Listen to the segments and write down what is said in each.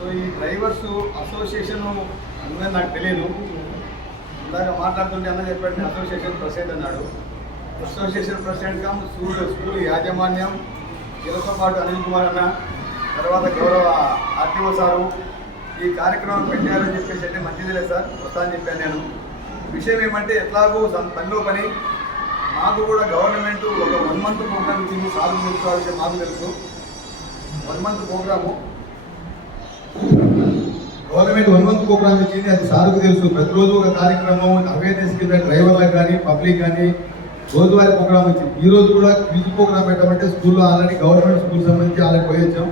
So ఈ drivers association అందరూ నాకు తెలియదు. ఇందాక మాట్లాడుతుంటే అన్న చెప్పండి అసోసియేషన్ ప్రెసిడెంట్ అన్నాడు. అసోసియేషన్ ప్రెసిడెంట్ కమ్ స్కూల్ యాజమాన్యం, వీళ్ళతో పాటు అనిల్ కుమార్ అన్న, తర్వాత గౌరవ ఆర్టీఓ సారు ఈ కార్యక్రమం పెట్టారని చెప్పేసి అంటే మంచిదిలే సార్, వస్తా అని చెప్పాను నేను. విషయం ఏమంటే ఎట్లాగూ పనిలో పని మాకు కూడా గవర్నమెంట్ ఒక 1 month ప్రోగ్రామ్ ఇచ్చింది. సాల్వ్ చేసుకోవాల్సి మాకు తెలుసు. 1 month program government 1 month program ఇచ్చింది, అది సార్కు తెలుసు. ప్రతిరోజు ఒక కార్యక్రమం అవేర్నెస్ కింద డ్రైవర్లకు కానీ పబ్లిక్ కానీ రోజువారీ ప్రోగ్రామ్ వచ్చింది. ఈ రోజు కూడా క్విజ్ ప్రోగ్రామ్ పెట్టమంటే స్కూల్లో ఆల్రెడీ గవర్నమెంట్ స్కూల్ సంబంధించి ఆల్రెడీ పోయి వచ్చాం.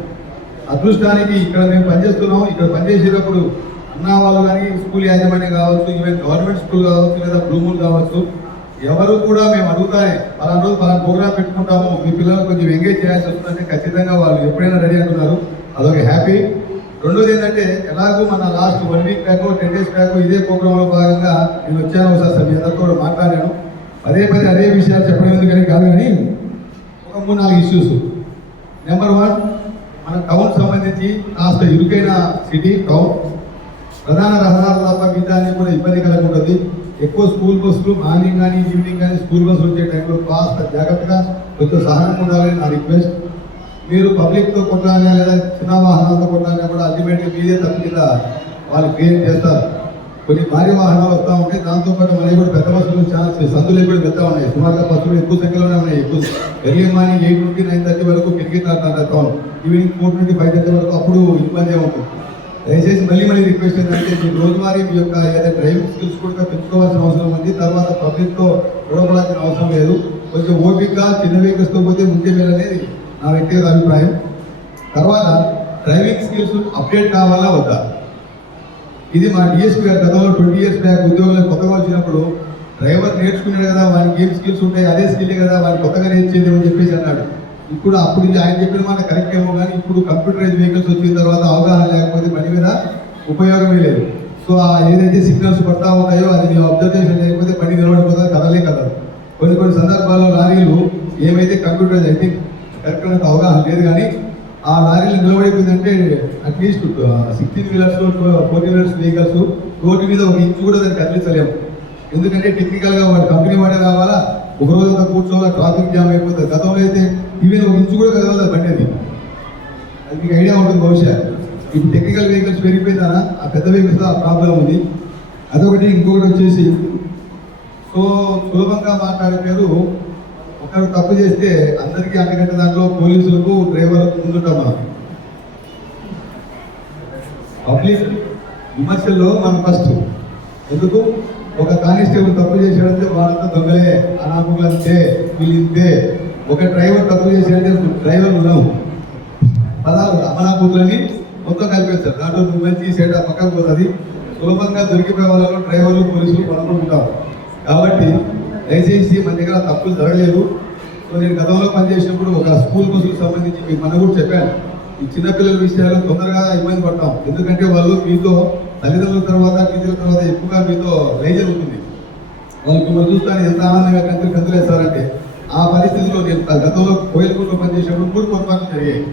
అదృష్టానికి ఇక్కడ మేము పనిచేస్తున్నాం. ఇక్కడ పనిచేసేటప్పుడు అన్నా వాళ్ళు కానీ స్కూల్ యాజమాన్యం కావచ్చు, ఈవెన్ గవర్నమెంట్ స్కూల్ కావచ్చు, లేదా బ్లూమూల్ కావచ్చు, ఎవరు కూడా మేము అడుగుతానే పలానా రోజు పలానా ప్రోగ్రామ్ పెట్టుకుంటాము, మీ పిల్లలు కొంచెం ఎంగేజ్ చేయాల్సి వస్తుందంటే ఖచ్చితంగా వాళ్ళు ఎప్పుడైనా రెడీ అంటున్నారు. అదొక హ్యాపీ. రెండోది ఏంటంటే ఎలాగో మన last 1 week back 10 days back ఇదే ప్రోగ్రాంలో భాగంగా నేను వచ్చాను ఒకసారి మీ అందరితో కూడా మాట్లాడాను. పదే అదే విషయాలు చెప్పడం ఎందుకని కాదు, కానీ ఒక 3-4 ఇష్యూస్. నెంబర్ 1, మన టౌన్ సంబంధించి కాస్త ఇరుకైన సిటీ టౌన్, ప్రధాన రహదారులు తప్ప మిగతాన్ని కూడా ఇబ్బంది కలుగుతుంది. ఎక్కువ స్కూల్ బస్సులు మార్నింగ్ కానీ ఈవినింగ్ కానీ స్కూల్ బస్సులు వచ్చే టైంలో కాస్త జాగ్రత్తగా కొంచెం సహనం ఉండాలని నా రిక్వెస్ట్. మీరు పబ్లిక్తో కొట్టాలన్నా లేదా చిన్న వాహనాలతో కొట్టాలన్నా కూడా అల్టిమేట్గా మీదే తప్పు కింద వాళ్ళు క్రియేట్ చేస్తారు. కొన్ని భారీ వాహనాలు వస్తూ ఉంటాయి, దాంతోపాటు మనకి కూడా పెద్ద బస్సులు చాలా సందులు కూడా వెళ్తూ ఉన్నాయి. సుమారుగా బస్సులు ఎక్కువ సంఖ్యలోనే ఉన్నాయి. ఎక్కువ ఎర్లీ మార్నింగ్ 8 నుండి 9:30 వరకు క్రికెట్ ఆడుతుంటాం, ఈవినింగ్ 4 నుండి 5:30 వరకు, అప్పుడు ఇబ్బంది ఉంటుంది. దయచేసి మళ్ళీ రిక్వెస్ట్ ఏంటంటే మీ రోజువారీ మీ యొక్క ఏదైతే డ్రైవింగ్ స్కిల్స్ కూడా పెంచుకోవాల్సిన అవసరం ఉంది. తర్వాత పబ్లిక్తో గొడవపడాల్సిన అవసరం లేదు. కొంచెం ఓపికగా చిన్న వెహికల్స్తో పోతే ముందే మేలనేది నా వ్యక్తిగత అభిప్రాయం. తర్వాత డ్రైవింగ్ స్కిల్స్ అప్డేట్ కావాలా వద్దా, ఇది మా డిఎస్పీ గారు గతంలో 20 years బ్యాక్ ఉద్యోగులు కొత్తగా వచ్చినప్పుడు డ్రైవర్ నేర్చుకున్నాడు కదా, వానికి ఏం స్కిల్స్ ఉంటాయి అదే స్కిల్ కదా, వానికి కొత్తగా నేర్చేది అని చెప్పేసి అన్నాడు. ఇప్పుడు అప్పుడు ఆయన చెప్పిన మాట కరెక్ట్ ఏమో, కానీ ఇప్పుడు కంప్యూటరైజ్ వెహికల్స్ వచ్చిన తర్వాత అవగాహన లేకపోతే బండి మీద ఉపయోగమే లేదు. సో ఏదైతే సిగ్నల్స్ పడతా ఉంటాయో అది ನೀವು అబ్జర్వేషన్ లేకపోతే బండి నిలబడిపోతుంది, కదలే కదలు. కొన్ని సందర్భాల్లో లారీలు ఏమైతే కంప్యూటరైజ్ అయితే కరెక్ట్ అనేది అవగాహన లేదు, కానీ ఆ లారీలు నిలబడిపోయిందంటే at least 16 wheelers 14 wheelers vehicles road మీద 1 inch కూడా దాన్ని కదిలించలేము. ఎందుకంటే టెక్నికల్గా వాడి కంపెనీ వాడే రావాలా, ఒక రోజంతా కూర్చోవాలా, ట్రాఫిక్ జామ్ అయిపోతుంది. గతంలో అయితే ఈవెన్ 1 inch కూడా కదలదు బండి, అది మీకు ఐడియా ఉంటుంది బహుశా. ఇప్పుడు టెక్నికల్ వెహికల్స్ పెరిగిపోయిందా, ఆ పెద్ద వెహికల్స్ ఆ ప్రాబ్లం ఉంది. అదొకటి. ఇంకొకటి వచ్చేసి సో సులభంగా మాట్లాడే పేరు, ఒకరు తప్పు చేస్తే అందరికీ అంతకంటే దాంట్లో పోలీసులకు డ్రైవర్లకు ముందుంటాం. మనం పబ్లిక్ విమర్శల్లో మనం ఫస్ట్ ఎందుకు, ఒక కానిస్టేబుల్ తప్పు చేసాడంటే వాళ్ళంతా దొంగలే, అనామకులు అంతే, వీళ్ళింతే. ఒక డ్రైవర్ తప్పు చేసాడంటే డ్రైవర్లు ఉన్నావు పదాలు అమనాకులని మొత్తం కలిపేస్తారు. దాంట్లో నువ్వు మంచి సైడ్ ఆ పక్కకు పోతుంది. సులభంగా దొరికిపోయే వాళ్ళలో డ్రైవర్లు పోలీసులు మనం ఉంటాం. కాబట్టి దయచేసి మన దగ్గర తప్పులు జరగలేదు. సో నేను గతంలో పనిచేసినప్పుడు ఒక స్కూల్ బస్సులకు సంబంధించి మీకు మన కూడా చెప్పాను, ఈ చిన్నపిల్లల విషయాల్లో తొందరగా ఇబ్బంది పడతాం. ఎందుకంటే వాళ్ళు మీతో తల్లిదండ్రుల తర్వాత టీచర్ల తర్వాత ఎక్కువగా మీతో రైజర్ ఉంటుంది. వాళ్ళు మిమ్మల్ని చూస్తాను ఎంత ఆనందంగా కంతులేస్తారంటే, ఆ పరిస్థితిలో నేను గతంలో కోయిలకూరులో పనిచేసినప్పుడు 3 పొరపాట్లు జరిగాయి.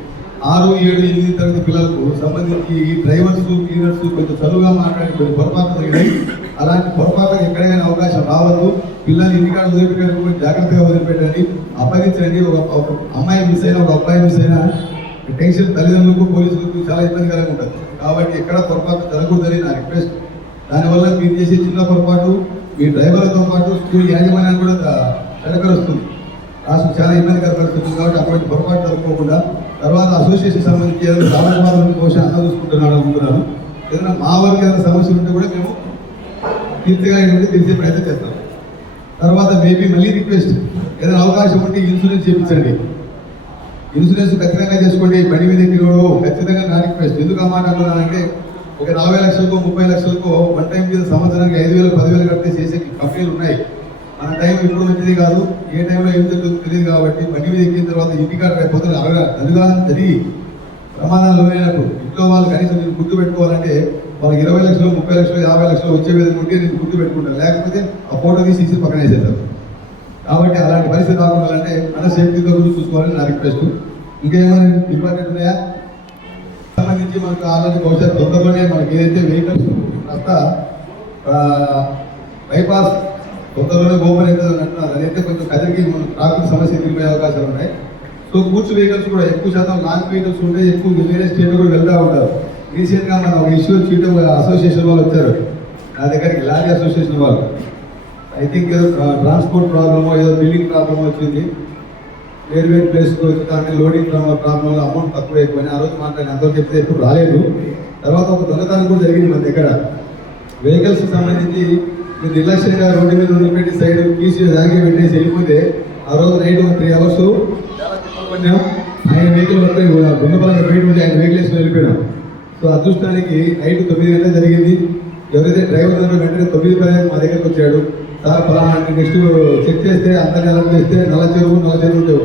6, 7, 8 తరగతి పిల్లలకు సంబంధించి ఈ డ్రైవర్స్ క్లీనర్స్ కొంచెం చదువుగా మాట్లాడి కొన్ని పొరపాట్లు జరిగాయి. అలాంటి పొరపాట్లకు ఎక్కడైనా అవకాశం రావద్దు. పిల్లల్ని ఇంటికాడ వదిలిపెట్టడానికి జాగ్రత్తగా వదిలిపెట్టండి, అప్పగించండి. ఒక అమ్మాయి మిస్ అయినా ఒక అబ్బాయి మిస్ అయినా టెన్షన్ తల్లిదండ్రులకు పోలీసులకు చాలా ఇబ్బందికరంగా ఉంటుంది. కాబట్టి ఎక్కడ పొరపాటు జరగకూడదని నా రిక్వెస్ట్. దానివల్ల మీరు చేసే చిన్న పొరపాటు మీ డ్రైవర్లతో పాటు స్కూల్ యాజమాన్యాన్ని కూడా చెడకరుస్తుంది, రాష్ట్రం చాలా ఇబ్బందికర పరిస్థితుంది. కాబట్టి అటువంటి పొరపాటు జరగకుండా తర్వాత అసోసియేషన్ సంబంధించి ఏదైనా సమాజవాదం కోసం అన్న చూసుకుంటున్నాను అనుకుంటున్నాను. ఏదైనా మా వరకు ఏదైనా సమస్యలు ఉంటే కూడా మేము తీర్చగా తీర్చే ప్రయత్నం చేస్తాం. తర్వాత మేబీ మళ్ళీ రిక్వెస్ట్, ఏదైనా అవకాశం ఉంటే ఇన్సూరెన్స్ చేయించండి. ఇన్సూరెన్స్ ఖచ్చితంగా చేసుకోండి. బండి మీద ఎక్కినోడు ఖచ్చితంగా నా రిక్వెస్ట్. ఎందుకు ఆ మాట అంటున్నానంటే, ఒక 40 లక్షలకో 30 లక్షలకో వన్ టైం మీద సంవత్సరానికి 5,000 10,000 కడితే చేసే కంపెనీలు ఉన్నాయి. మన టైం ఇప్పుడు మంచిది కాదు, ఏ టైంలో ఏం జరుగుతుందో తెలియదు. కాబట్టి బండి మీద ఎక్కిన తర్వాత ఇంటికాడ రేపు అనుగానం జరిగి ప్రమాదాలు లోనైనప్పుడు ఇంట్లో వాళ్ళు కనీసం నేను గుర్తు పెట్టుకోవాలంటే వాళ్ళకి 20 లక్షలు 30 లక్షలు 50 లక్షలు వచ్చే విధంగా ఉంటే నేను గుర్తు పెట్టుకుంటాను. లేకపోతే ఆ ఫోటో తీసి పక్కన వేసేస్తారు. కాబట్టి అలాంటి పరిస్థితి రాకుండాలంటే మన సేఫ్టీతో గురించి చూసుకోవాలని నా రిక్వెస్ట్. ఇంకేమైనా ఇంపార్టెంట్ ఉన్నాయా? సంబంధించి మనకు ఆల్రెడీ బహుశా తొందరలోనే మనకి ఏదైతే వెహికల్స్ కాస్త బైపాస్ తొందరలోనే ఓపెన్ అవుతుంది అంటున్నారు. అదైతే కొంచెం కదిరికి ట్రాఫిక్ సమస్య ఎదుర్కొనే అవకాశాలు ఉన్నాయి. సో గూడ్స్ వెహికల్స్ కూడా ఎక్కువ శాతం లాంగ్ వెహికల్స్ ఉంటే ఎక్కువ వేరే స్టేట్ కూడా వెళ్తూ ఉంటారు. రీసెంట్గా మన ఒక ఇష్యూ చీట అసోసియేషన్ వాళ్ళు వచ్చారు నా దగ్గరికి, లారీ అసోసియేషన్ వాళ్ళు. ఐ థింక్ ఏదో ట్రాన్స్పోర్ట్ ప్రాబ్లమో ఏదో బిల్డింగ్ ప్రాబ్లమ్ వచ్చింది, వేరు వేరు ప్లేస్కి వచ్చి దాన్ని లోడింగ్ ప్రాబ్లం వల్ల అమౌంట్ తక్కువ అయిపోయింది. ఆ రోజు మాట్లాడిన అందరూ చెప్తే ఎప్పుడు రాలేదు. తర్వాత ఒక దొంగతనం కూడా జరిగింది మన దగ్గర. వెహికల్స్కి సంబంధించి మీరు నిర్లక్ష్యంగా రోడ్డు మీద వదిలిపెట్టి సైడ్ తీసి దానికి పెట్టేసి వెళ్ళిపోతే ఆ రోజు నైట్ ఒక 3 hours చాలా తిప్పలు పడినాం. ఆయన వెహికల్ మొత్తం గుండెపరంగా బయట ఉంటే ఆయన వెహికల్ వేసుకుని వెళ్ళిపోయినాం. సో అదృష్టానికి నైట్ 9 గంటలకు జరిగింది. ఎవరైతే డ్రైవర్ దగ్గర వెంటనే 9 మా దగ్గరకు వచ్చాడు. సార్ ఫలానా నెక్స్ట్ చెక్ చేస్తే అంతర్జాలం చేస్తే నల్ల చెరువు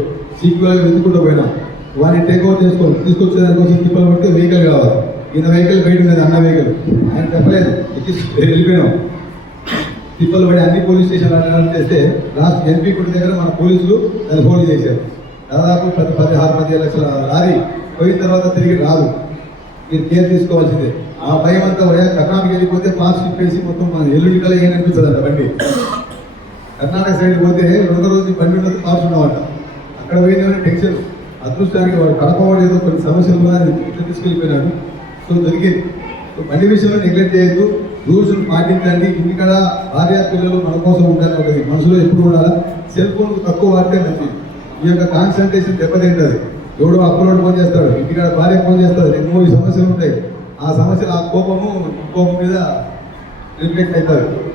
సీక్వెల్ వెతుకుంటూ పోయినాం. వాడిని టేక్ ఓవర్ తీసుకొచ్చేదానికోసం తిప్పలు పడితే వెహికల్ కావాలి. ఈయన వెహికల్ బయట ఉన్నది, అన్న వెహికల్. ఆయన చెప్పలేదు, వెళ్ళిపోయినాం. తిప్పలు పడి అన్ని పోలీస్ స్టేషన్లు అటెండ్ చేస్తే లాస్ట్ ఎన్పీ గుడి దగ్గర మన పోలీసులు దాన్ని హోల్డ్ చేశారు. దాదాపు 16-17 లక్షల లారీ పోయిన తర్వాత తిరిగి రాదు. మీరు కేర్ తీసుకోవాల్సిందే. ఆ భయం అంతా కర్ణాటక వెళ్ళిపోతే ప్లాస్టిక్ వేసి మొత్తం మన ఎల్లుండి కల ఏం అనిపిస్తుంది అంట బండి. కర్ణాటక సైడ్ పోతే 2 రోజు బండి ఉన్నది పాస్ ఉన్నవాట. అక్కడ పోయింది టెన్షన్. అదృష్టానికి వాడు కడపవాడు ఏదో కొన్ని సమస్యలు కూడా ఇట్లా తీసుకెళ్ళిపోయినాడు. సో దొరికింది. సో బండి విషయంలో నెగ్లెక్ట్ చేయొద్దు, రూల్స్ పాటించండి. ఇంటికాడ భార్య పిల్లలు మన కోసం ఉండాలి ఒకటి మనసులో ఎప్పుడు ఉండాలా. సెల్ ఫోన్ తక్కువ వాడితే మంచిది. ఈ యొక్క కాన్సన్ట్రేషన్ దెబ్బతింటుంది. ఎవడో అప్లోడ్ ఫోన్ చేస్తాడు, ఇంటికాడ భార్య ఫోన్ చేస్తాడు, ఎన్నో సమస్యలు ఉంటాయి. ఆ సమస్యలు ఆ కోపం మీద రిఫ్లెక్ట్ అవుతుంది.